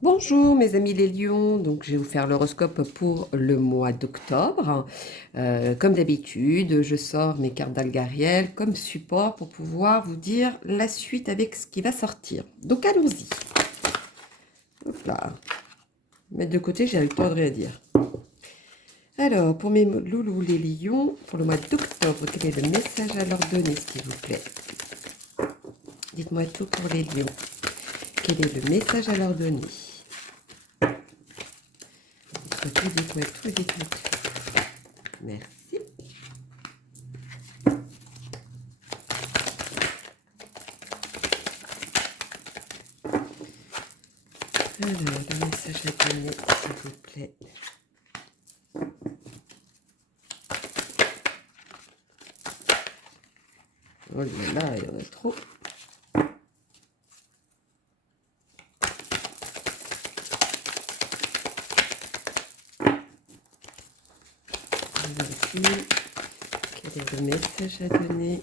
Bonjour mes amis les lions, donc je vais vous faire l'horoscope pour le mois d'octobre. Comme d'habitude, je sors mes cartes d'Algariel comme support pour pouvoir vous dire la suite avec ce qui va sortir. Donc allons-y. Hop là. Mettre de côté, j'ai eu le temps de rien dire. Alors, pour mes loulous les lions, pour le mois d'octobre, quel est le message à leur donner s'il vous plaît? Dites-moi tout pour les lions. Quel est le message à leur donner? Dites-moi tout, dites-moi tout. Merci. Alors, le message à donner, s'il vous plaît. Oh là là, il y en a trop. Vérifie. Quel est le message à donner?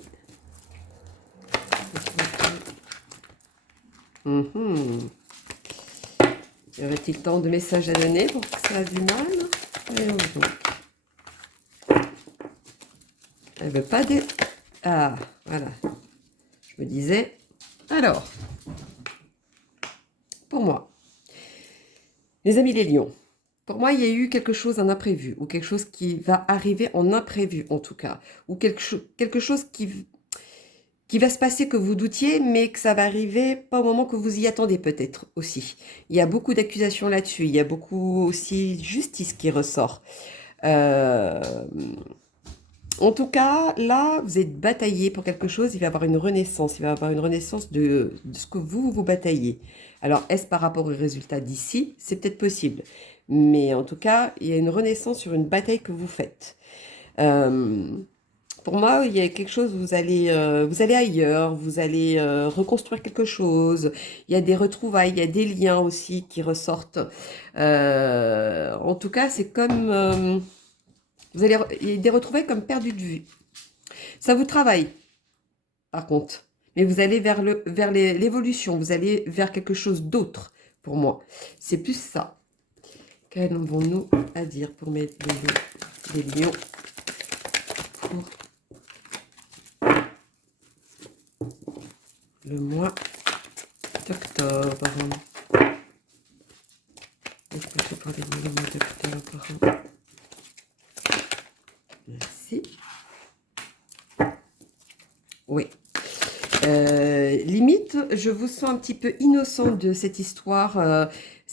Y aurait-il tant de messages à donner pour que ça a du mal? Voyons donc. Elle veut pas des... Ah, voilà. Je me disais... Alors, pour moi, les amis les lions, pour moi, il y a eu quelque chose en imprévu, ou quelque chose qui va arriver en imprévu, en tout cas, ou quelque chose qui va se passer que vous doutiez, mais que ça va arriver pas au moment que vous y attendez peut-être aussi. Il y a beaucoup d'accusations là-dessus, il y a beaucoup aussi de justice qui ressort. Euh, En tout cas, là, vous êtes bataillé pour quelque chose, il va y avoir une renaissance, il va y avoir une renaissance de ce que vous bataillez. Alors, est-ce par rapport au résultat d'ici? C'est peut-être possible. Mais en tout cas, il y a une renaissance sur une bataille que vous faites. Euh, pour moi, il y a quelque chose, vous allez ailleurs, vous allez reconstruire quelque chose. Il y a des retrouvailles, il y a des liens aussi qui ressortent. En tout cas, c'est comme... il y a des retrouvailles comme perdu de vue. Ça vous travaille, par contre. Mais vous allez vers l'évolution, vous allez vers quelque chose d'autre, pour moi. C'est plus ça. Qu'avons-nous à dire pour mes les lions pour le mois d'octobre? Est-ce que je peux parler le mois d'octobre? Merci. Oui. Limite, je vous sens un petit peu innocent de cette histoire.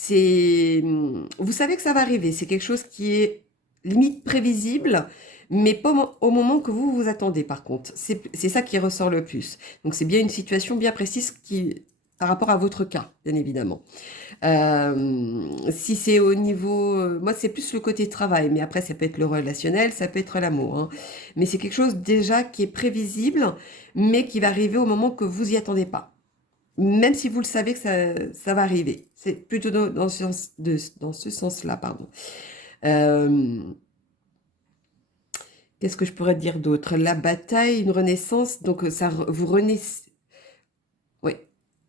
Vous savez que ça va arriver. C'est quelque chose qui est limite prévisible, mais pas au moment que vous vous attendez, par contre. C'est ça qui ressort le plus. Donc, c'est bien une situation bien précise par rapport à votre cas, bien évidemment. Si c'est au niveau... moi, c'est plus le côté travail, mais après, ça peut être le relationnel, ça peut être l'amour, hein. Mais c'est quelque chose déjà qui est prévisible, mais qui va arriver au moment que vous y attendez pas. Même si vous le savez que ça va arriver. C'est plutôt dans ce sens-là, pardon. Euh, Qu'est-ce que je pourrais dire d'autre? La bataille, une renaissance, donc vous renaissez... Oui,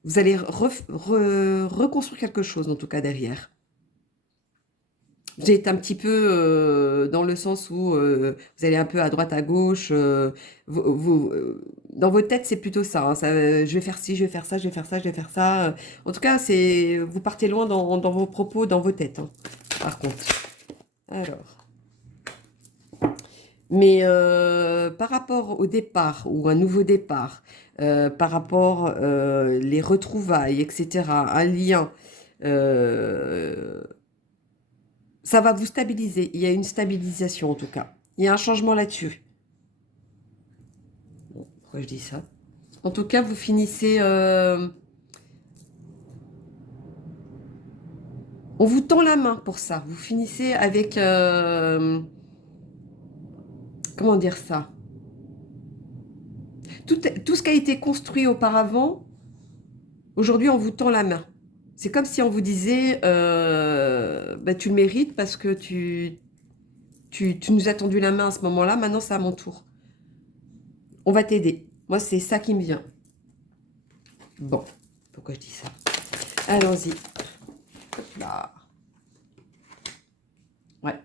vous allez reconstruire quelque chose, en tout cas, derrière. Vous êtes un petit peu dans le sens où vous allez un peu à droite, à gauche. Dans votre tête, c'est plutôt ça, hein. Je vais faire ci, je vais faire ça, je vais faire ça, je vais faire ça. En tout cas, vous partez loin dans vos propos, dans vos têtes, hein, par contre. Alors. Mais par rapport au départ ou un nouveau départ, par rapport les retrouvailles, etc., un lien, euh, ça va vous stabiliser. Il y a une stabilisation en tout cas. Il y a un changement là-dessus. Bon, pourquoi je dis ça? En tout cas, vous finissez... on vous tend la main pour ça. Vous finissez avec... comment dire ça? Tout ce qui a été construit auparavant, aujourd'hui, on vous tend la main. C'est comme si on vous disait, bah, tu le mérites parce que tu nous as tendu la main à ce moment-là, maintenant c'est à mon tour. On va t'aider. Moi, c'est ça qui me vient. Bon, pourquoi je dis ça? Allons-y. Là. Ouais,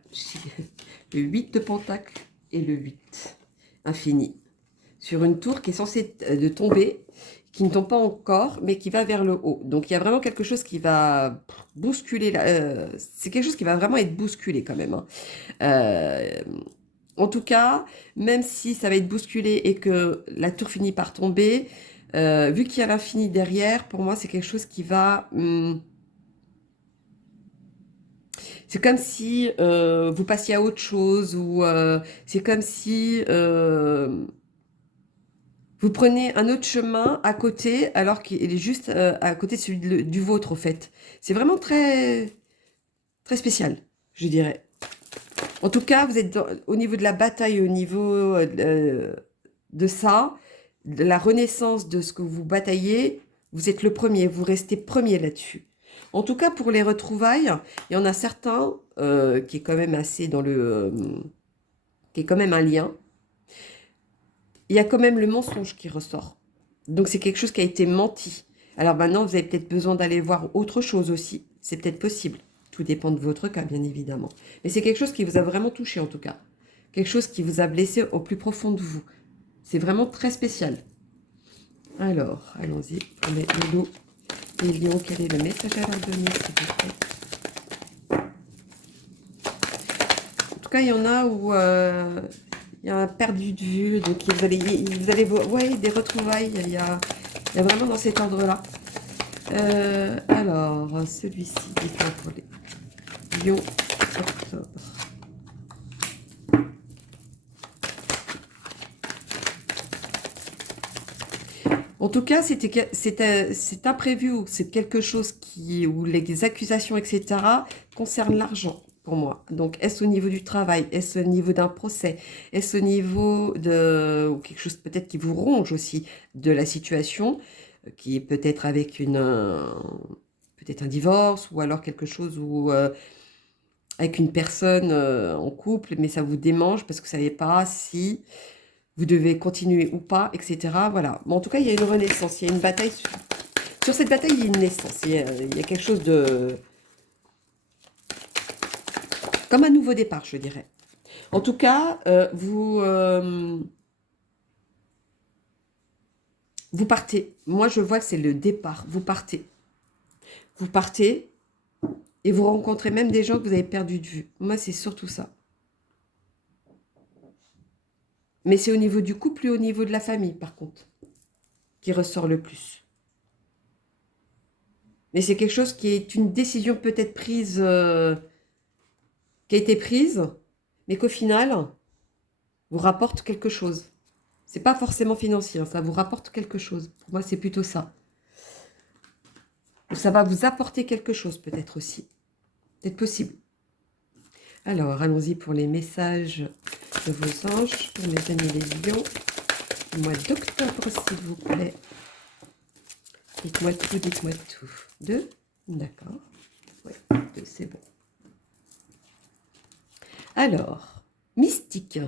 le 8 de Pentacle et le 8. Infini. Sur une tour qui est censée de tomber, qui ne tombe pas encore, mais qui va vers le haut. Donc il y a vraiment quelque chose qui va bousculer. C'est quelque chose qui va vraiment être bousculé quand même. Hein. En tout cas, même si ça va être bousculé et que la tour finit par tomber, vu qu'il y a l'infini derrière, pour moi c'est quelque chose qui va... c'est comme si vous passiez à autre chose ou c'est comme si vous prenez un autre chemin à côté alors qu'il est juste à côté de celui du vôtre, au fait. C'est vraiment très, très spécial, je dirais. En tout cas, vous êtes au niveau de la bataille, au niveau de ça, de la renaissance de ce que vous bataillez, vous êtes le premier, vous restez premier là-dessus. En tout cas, pour les retrouvailles, il y en a certains qui est quand même assez dans le... qui est quand même un lien. Il y a quand même le mensonge qui ressort. Donc c'est quelque chose qui a été menti. Alors maintenant, vous avez peut-être besoin d'aller voir autre chose aussi. C'est peut-être possible. Tout dépend de votre cas, bien évidemment. Mais c'est quelque chose qui vous a vraiment touché, en tout cas. Quelque chose qui vous a blessé au plus profond de vous. C'est vraiment très spécial. Alors, allons-y. On met le lot des lions. Quel est le message à leur donner, s'il vous plaît? En tout cas, il y en a où il y a un perdu de vue. Donc, vous allez voir ouais, des retrouvailles. Il y a vraiment dans cet ordre-là. Alors, celui-ci, dites-moi pour les lions, octobre. En tout cas, c'est imprévu, c'est quelque chose où les accusations, etc., concernent l'argent pour moi. Donc, est-ce au niveau du travail? Est-ce au niveau d'un procès? Est-ce au niveau ou quelque chose peut-être qui vous ronge aussi de la situation, qui est peut-être avec peut-être un divorce ou alors quelque chose où... avec une personne en couple, mais ça vous démange parce que vous ne savez pas si vous devez continuer ou pas, etc. Voilà. Mais en tout cas, il y a une renaissance, il y a une bataille. Sur cette bataille, il y a une naissance. Il y a quelque chose de... comme un nouveau départ, je dirais. En tout cas, vous partez. Moi, je vois que c'est le départ. Vous partez. Vous partez et vous rencontrez même des gens que vous avez perdu de vue. Moi, c'est surtout ça. Mais c'est au niveau du couple et au niveau de la famille, par contre, qui ressort le plus. Mais c'est quelque chose qui est une décision peut-être prise, qui a été prise, mais qu'au final, vous rapporte quelque chose. C'est pas forcément financier, hein, ça vous rapporte quelque chose. Pour moi, c'est plutôt ça. Ça va vous apporter quelque chose, peut-être aussi. Peut-être possible. Alors, allons-y pour les messages de vos anges, pour mes amis les lions. Le mois d'octobre, s'il vous plaît. Dites-moi tout, dites-moi tout. 2, d'accord. Oui, 2, c'est bon. Alors, mystique,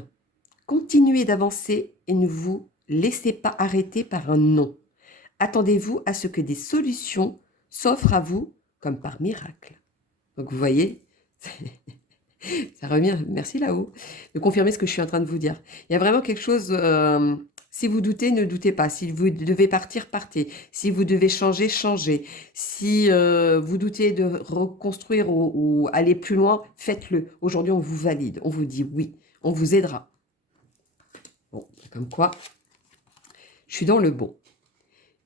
continuez d'avancer et ne vous laissez pas arrêter par un non. Attendez-vous à ce que des solutions s'offrent à vous comme par miracle. Donc vous voyez, ça revient, merci là-haut, de confirmer ce que je suis en train de vous dire. Il y a vraiment quelque chose, si vous doutez, ne doutez pas. Si vous devez partir, partez. Si vous devez changer, changez. Si vous doutez de reconstruire ou aller plus loin, faites-le. Aujourd'hui, on vous valide, on vous dit oui, on vous aidera. Bon, comme quoi, je suis dans le bon.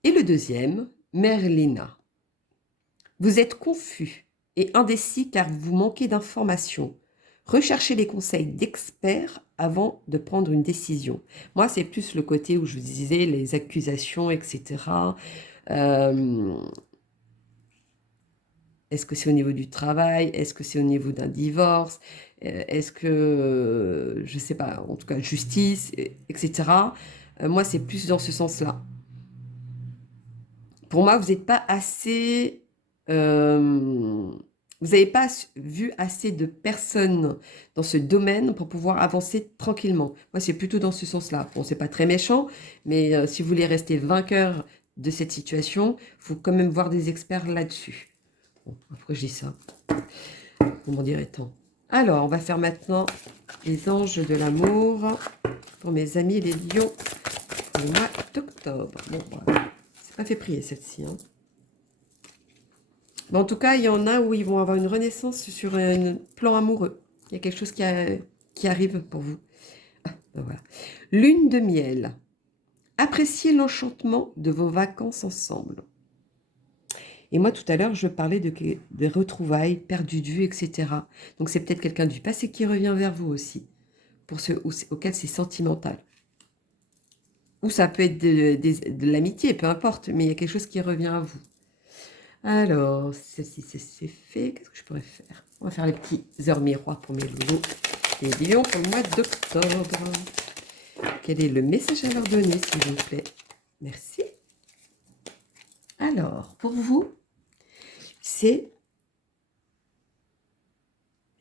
Et le deuxième, Merlina. Vous êtes confus et indécis car vous manquez d'informations. Recherchez les conseils d'experts avant de prendre une décision. Moi, c'est plus le côté où je vous disais les accusations, etc. Est-ce que c'est au niveau du travail? Est-ce que c'est au niveau d'un divorce? Est-ce que, je ne sais pas, en tout cas, justice, etc. Moi, c'est plus dans ce sens-là. Pour moi, vous n'êtes pas assez... vous n'avez pas vu assez de personnes dans ce domaine pour pouvoir avancer tranquillement. Moi, c'est plutôt dans ce sens-là. Bon, c'est pas très méchant, mais si vous voulez rester vainqueur de cette situation, il faut quand même voir des experts là-dessus. Bon, pourquoi je dis ça? Comment dirait-on? Alors, on va faire maintenant les anges de l'amour pour mes amis les lions pour le mois d'octobre. Bon, voilà. C'est pas fait prier celle-ci. Hein. Mais en tout cas, il y en a où ils vont avoir une renaissance sur un plan amoureux. Il y a quelque chose qui arrive pour vous. Ah, ben voilà. Lune de miel. Appréciez l'enchantement de vos vacances ensemble. Et moi, tout à l'heure, je parlais de retrouvailles, perdues de vue, etc. Donc, c'est peut-être quelqu'un du passé qui revient vers vous aussi, pour ceux auxquels c'est sentimental. Ou ça peut être de l'amitié, peu importe, mais il y a quelque chose qui revient à vous. Alors, ceci, c'est fait. Qu'est-ce que je pourrais faire? On va faire les petits heures miroirs pour mes loulous. Les lions pour le mois d'octobre. Quel est le message à leur donner, s'il vous plaît? Merci. Alors, pour vous, c'est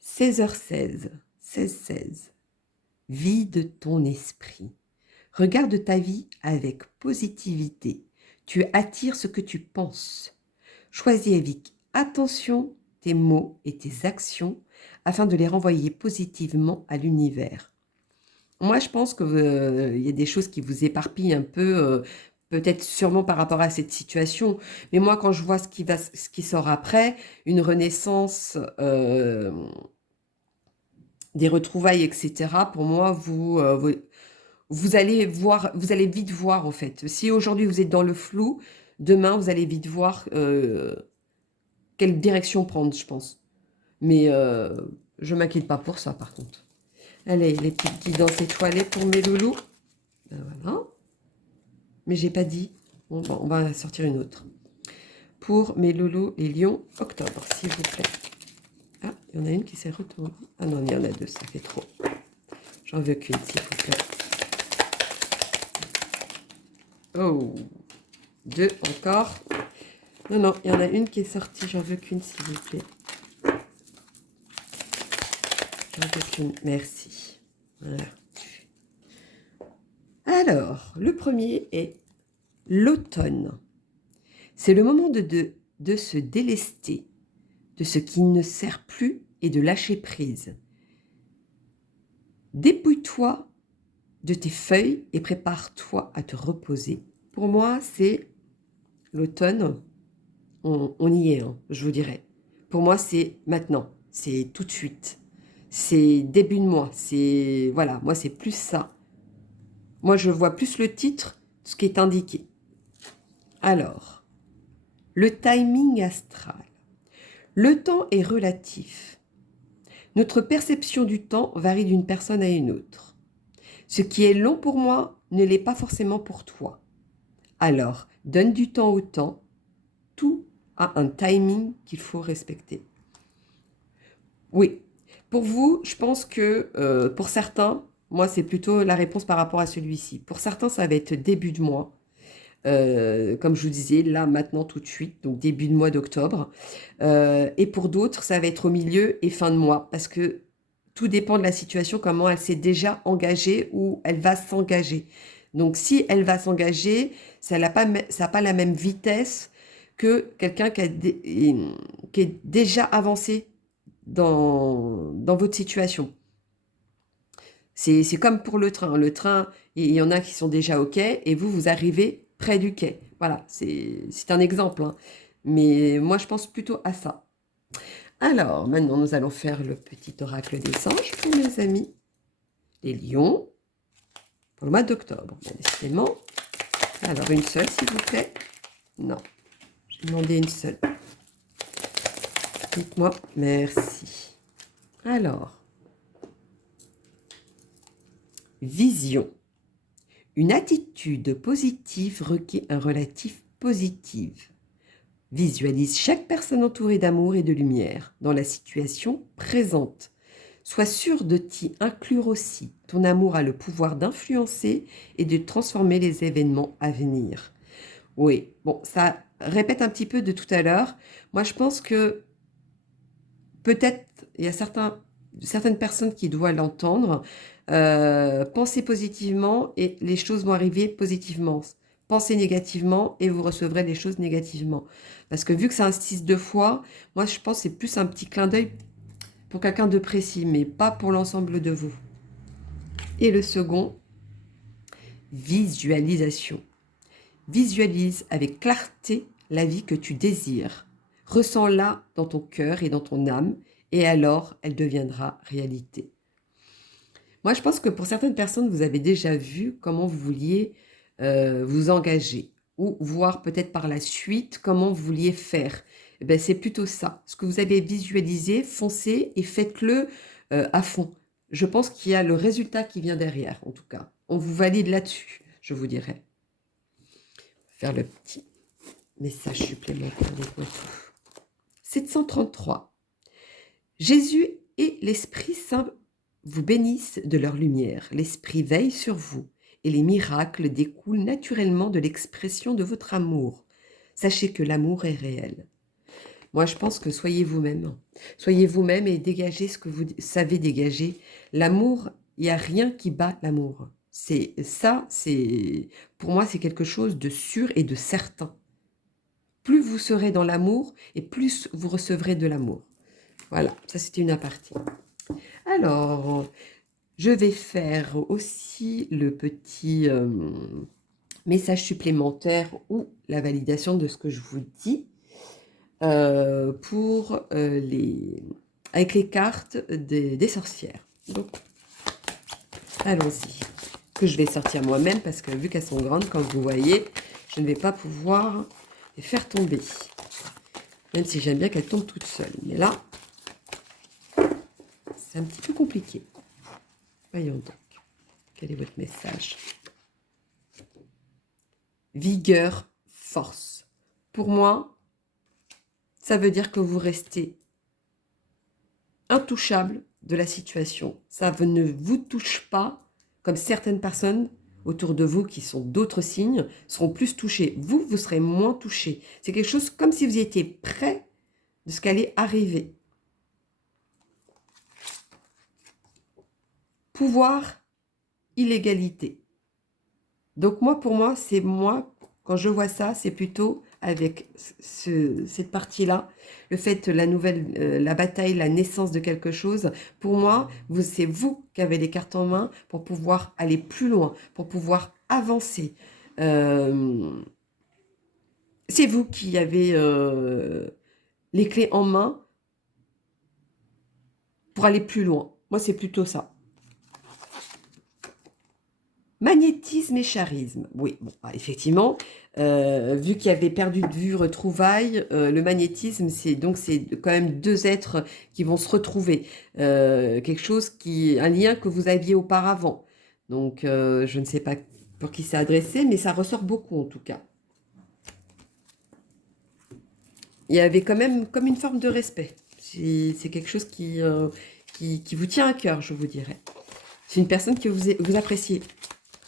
16h16. 16h16. Vide ton esprit. Regarde ta vie avec positivité. Tu attires ce que tu penses. Choisis avec attention tes mots et tes actions afin de les renvoyer positivement à l'univers. Moi, je pense qu'il y a des choses qui vous éparpillent un peu, peut-être sûrement par rapport à cette situation. Mais moi, quand je vois ce qui sort après, une renaissance, des retrouvailles, etc., pour moi, vous allez voir, vous allez vite voir, en fait. Si aujourd'hui, vous êtes dans le flou, demain, vous allez vite voir quelle direction prendre, je pense. Mais je ne m'inquiète pas pour ça, par contre. Allez, les petites guidances étoilées pour mes loulous. Ben voilà. Mais j'ai pas dit. Bon, on va sortir une autre. Pour mes loulous, les lions, octobre, s'il vous plaît. Ah, il y en a une qui s'est retournée. Ah non, il y en a deux, ça fait trop. J'en veux qu'une, s'il vous plaît. Oh, deux encore. Non, non, il y en a une qui est sortie. J'en veux qu'une, s'il vous plaît. J'en veux qu'une. Merci. Voilà. Alors, le premier est l'automne. C'est le moment de se délester de ce qui ne sert plus et de lâcher prise. Dépouille-toi de tes feuilles et prépare-toi à te reposer. Pour moi, c'est l'automne. On y est, hein, je vous dirais. Pour moi, c'est maintenant. C'est tout de suite. C'est début de mois. C'est voilà, moi, c'est plus ça. Moi, je vois plus le titre, ce qui est indiqué. Alors, le timing astral. Le temps est relatif. Notre perception du temps varie d'une personne à une autre. Ce qui est long pour moi ne l'est pas forcément pour toi. Alors, donne du temps au temps. Tout a un timing qu'il faut respecter. Oui, pour vous, je pense que pour certains, moi, c'est plutôt la réponse par rapport à celui-ci. Pour certains, ça va être début de mois. Comme je vous disais, là, maintenant, tout de suite, donc début de mois d'octobre. Et pour d'autres, ça va être au milieu et fin de mois, parce que tout dépend de la situation, comment elle s'est déjà engagée ou elle va s'engager. Donc, si elle va s'engager, ça n'a pas la même vitesse que quelqu'un qui est déjà avancé dans votre situation. C'est comme pour le train. Le train, il y en a qui sont déjà au quai et vous arrivez près du quai. Voilà, c'est un exemple. Hein. Mais moi, je pense plutôt à ça. Alors, maintenant, nous allons faire le petit oracle des anges pour mes amis. Les lions, pour le mois d'octobre, bien décidément. Alors, une seule, s'il vous plaît. Non, j'ai demandé une seule. Dites-moi, merci. Alors, vision. Une attitude positive requiert un relatif positif. Visualise chaque personne entourée d'amour et de lumière dans la situation présente. Sois sûr de t'y inclure aussi. Ton amour a le pouvoir d'influencer et de transformer les événements à venir. Oui, bon, ça répète un petit peu de tout à l'heure. Moi, je pense que peut-être il y a certaines personnes qui doivent l'entendre. Pensez positivement et les choses vont arriver positivement. pensez négativement et vous recevrez les choses négativement. Parce que vu que c'est un 6 de foi, moi je pense que c'est plus un petit clin d'œil pour quelqu'un de précis, mais pas pour l'ensemble de vous. Et le second, visualisation. Visualise avec clarté la vie que tu désires. Ressens-la dans ton cœur et dans ton âme, et alors elle deviendra réalité. Moi, je pense que pour certaines personnes, vous avez déjà vu comment vous vouliez vous engager, ou voir peut-être par la suite comment vous vouliez faire. Eh ben, c'est plutôt ça. Ce que vous avez visualisé, foncez et faites-le à fond. Je pense qu'il y a le résultat qui vient derrière, en tout cas. On vous valide là-dessus, je vous dirais. Faire le petit message supplémentaire des poissons. 733. Jésus et l'Esprit Saint vous bénissent de leur lumière. L'Esprit veille sur vous et les miracles découlent naturellement de l'expression de votre amour. Sachez que l'amour est réel. Moi, je pense que soyez vous-même. Soyez vous-même et dégagez ce que vous savez dégager. L'amour, il n'y a rien qui bat l'amour. Pour moi, c'est quelque chose de sûr et de certain. Plus vous serez dans l'amour et plus vous recevrez de l'amour. Voilà, ça c'était une aparté. Alors, je vais faire aussi le petit message supplémentaire ou la validation de ce que je vous dis avec les cartes des sorcières. Donc, allons-y. Que je vais sortir moi-même parce que vu qu'elles sont grandes, comme vous voyez, je ne vais pas pouvoir les faire tomber. Même si j'aime bien qu'elles tombent toutes seules. Mais là, c'est un petit peu compliqué. Voyons donc. Quel est votre message? Vigueur, force. Pour moi, ça veut dire que vous restez intouchable de la situation. Ça ne vous touche pas comme certaines personnes autour de vous qui sont d'autres signes seront plus touchés. Vous, vous serez moins touchés. C'est quelque chose comme si vous étiez prêt de ce qu'allait arriver. Pouvoir, illégalité. Donc pour moi, quand je vois ça, c'est plutôt avec cette partie-là, le fait, la bataille, la naissance de quelque chose. Pour moi, c'est vous qui avez les cartes en main pour pouvoir aller plus loin, pour pouvoir avancer. C'est vous qui avez les clés en main pour aller plus loin. Moi, c'est plutôt ça. Magnétisme et charisme. Oui, bon, effectivement, vu qu'il y avait perdu de vue retrouvailles, le magnétisme, c'est quand même deux êtres qui vont se retrouver. Un lien que vous aviez auparavant. Donc, je ne sais pas pour qui c'est adressé, mais ça ressort beaucoup en tout cas. Il y avait quand même comme une forme de respect. C'est quelque chose qui vous tient à cœur, je vous dirais. C'est une personne que vous appréciez.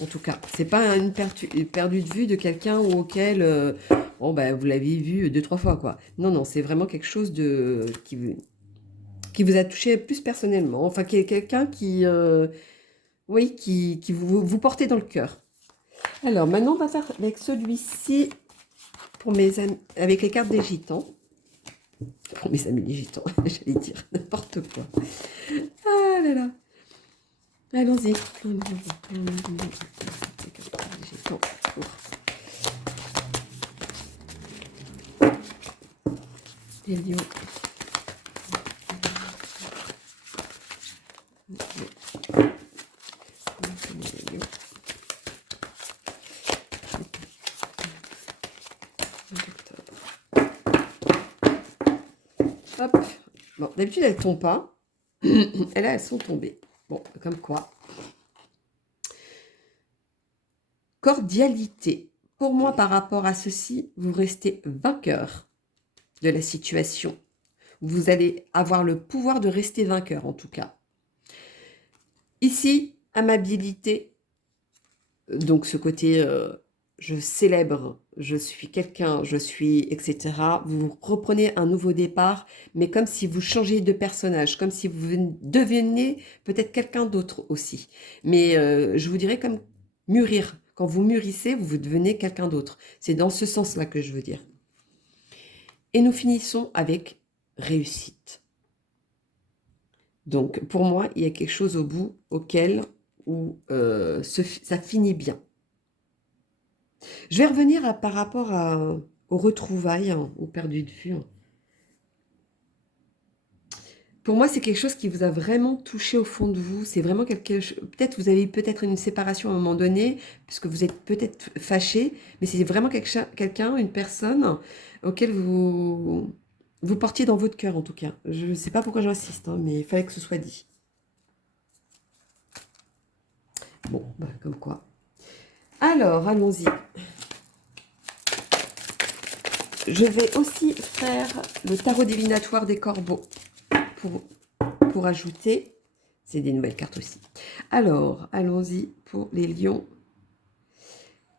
En tout cas, c'est pas une perdue de vue de quelqu'un auquel vous l'avez vu 2-3 fois, quoi. Non, c'est vraiment quelque chose qui vous a touché plus personnellement. Enfin, qui est quelqu'un qui vous portez dans le cœur. Alors, maintenant, on va faire avec celui-ci pour mes amis, avec les cartes des gitans. Pour mes amis les gitans, j'allais dire n'importe quoi. Ah là là. Allons-y. Les lions. Hop. Bon, d'habitude, elles ne tombent pas. Et là, elles sont tombées. Bon, comme quoi. Cordialité. Pour moi, par rapport à ceci, vous restez vainqueur de la situation. Vous allez avoir le pouvoir de rester vainqueur, en tout cas. Ici, amabilité. Donc, ce côté, je célèbre, je suis quelqu'un, etc. Vous reprenez un nouveau départ, mais comme si vous changez de personnage, comme si vous deveniez peut-être quelqu'un d'autre aussi. Mais je vous dirais comme mûrir, quand vous mûrissez, vous devenez quelqu'un d'autre. C'est dans ce sens-là que je veux dire. Et nous finissons avec réussite. Donc, pour moi, il y a quelque chose au bout où ça finit bien. Je vais revenir par rapport aux retrouvailles, aux perdus de vue. Pour moi, c'est quelque chose qui vous a vraiment touché au fond de vous. C'est vraiment quelque chose. Peut-être vous avez eu peut-être une séparation à un moment donné, puisque vous êtes peut-être fâché, mais c'est vraiment quelqu'un, une personne auquel vous portiez dans votre cœur en tout cas. Je ne sais pas pourquoi j'insiste, hein, mais il fallait que ce soit dit. Bon, bah, comme quoi. Alors, allons-y. Je vais aussi faire le tarot divinatoire des corbeaux pour ajouter. C'est des nouvelles cartes aussi. Alors, allons-y pour les lions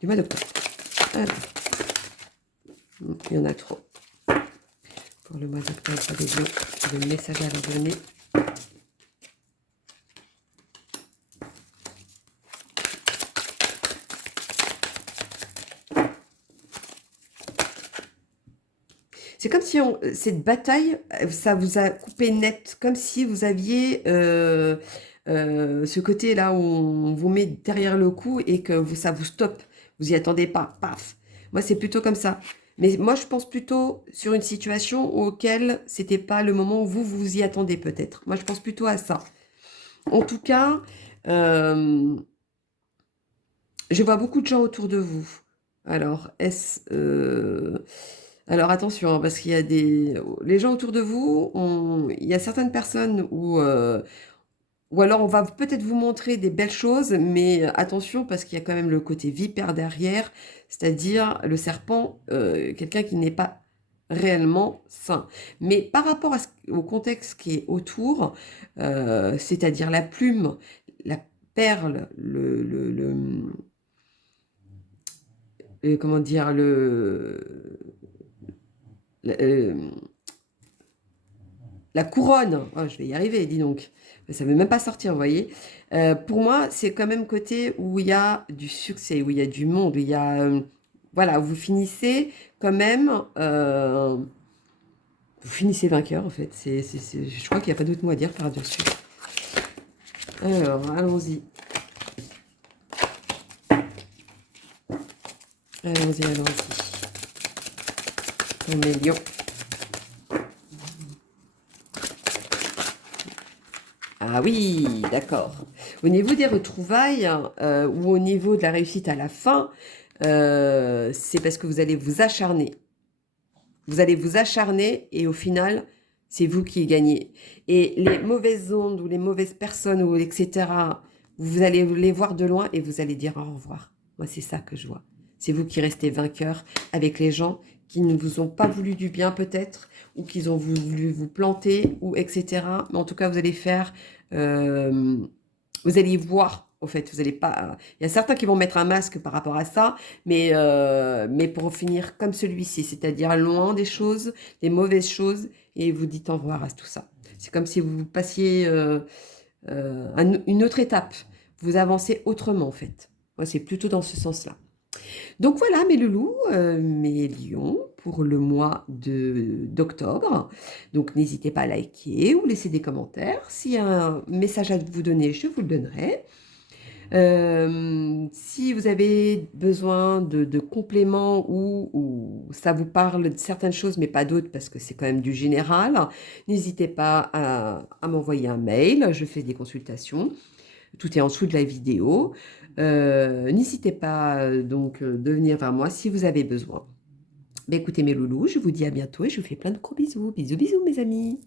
du mois d'octobre. Il y en a trop. Pour le mois d'octobre, les lions, le message à leur donner. C'est comme si cette bataille, ça vous a coupé net, comme si vous aviez ce côté-là où on vous met derrière le cou et que ça vous stoppe. Vous y attendez pas, paf. Moi, c'est plutôt comme ça. Mais moi, je pense plutôt sur une situation auquel c'était pas le moment où vous y attendez peut-être. Moi, je pense plutôt à ça. En tout cas, je vois beaucoup de gens autour de vous. Alors, alors attention, hein, parce qu'il y a les gens autour de vous, il y a certaines personnes ou alors on va peut-être vous montrer des belles choses, mais attention parce qu'il y a quand même le côté vipère derrière, c'est-à-dire le serpent, quelqu'un qui n'est pas réellement sain. Mais par rapport au contexte qui est autour, c'est-à-dire la plume, la perle, comment dire, la couronne, oh, je vais y arriver, dis donc. Ça ne veut même pas sortir, vous voyez. Pour moi, c'est quand même côté où il y a du succès, où il y a du monde, où il y a... voilà, vous finissez quand même... vous finissez vainqueur, en fait. Je crois qu'il n'y a pas d'autre mot à dire par-dessus. Alors, allons-y. Allons-y, allons-y. Pour mes lions. Ah oui, d'accord. Au niveau des retrouvailles ou au niveau de la réussite à la fin, c'est parce que vous allez vous acharner. Vous allez vous acharner et au final, c'est vous qui gagnez. Et les mauvaises ondes ou les mauvaises personnes, ou etc., vous allez les voir de loin et vous allez dire au revoir. Moi, c'est ça que je vois. C'est vous qui restez vainqueur avec les gens qui ne vous ont pas voulu du bien peut-être, ou qui ont voulu vous planter, ou etc. Mais en tout cas, vous allez faire... vous allez y voir, au fait. Vous allez pas... Il y a certains qui vont mettre un masque par rapport à ça, mais pour finir comme celui-ci, c'est-à-dire loin des choses, des mauvaises choses, et vous dites au revoir à tout ça. C'est comme si vous passiez une autre étape. Vous avancez autrement, en fait. Moi, c'est plutôt dans ce sens-là. Donc voilà mes loulous, mes lions pour le mois d'octobre. Donc n'hésitez pas à liker ou laisser des commentaires. S'il y a un message à vous donner, je vous le donnerai. Si vous avez besoin de compléments ou ça vous parle de certaines choses mais pas d'autres parce que c'est quand même du général, n'hésitez pas à m'envoyer un mail, je fais des consultations. Tout est en dessous de la vidéo. N'hésitez pas donc de venir vers moi si vous avez besoin. Mais écoutez mes loulous, je vous dis à bientôt et je vous fais plein de gros bisous. Bisous, bisous mes amis.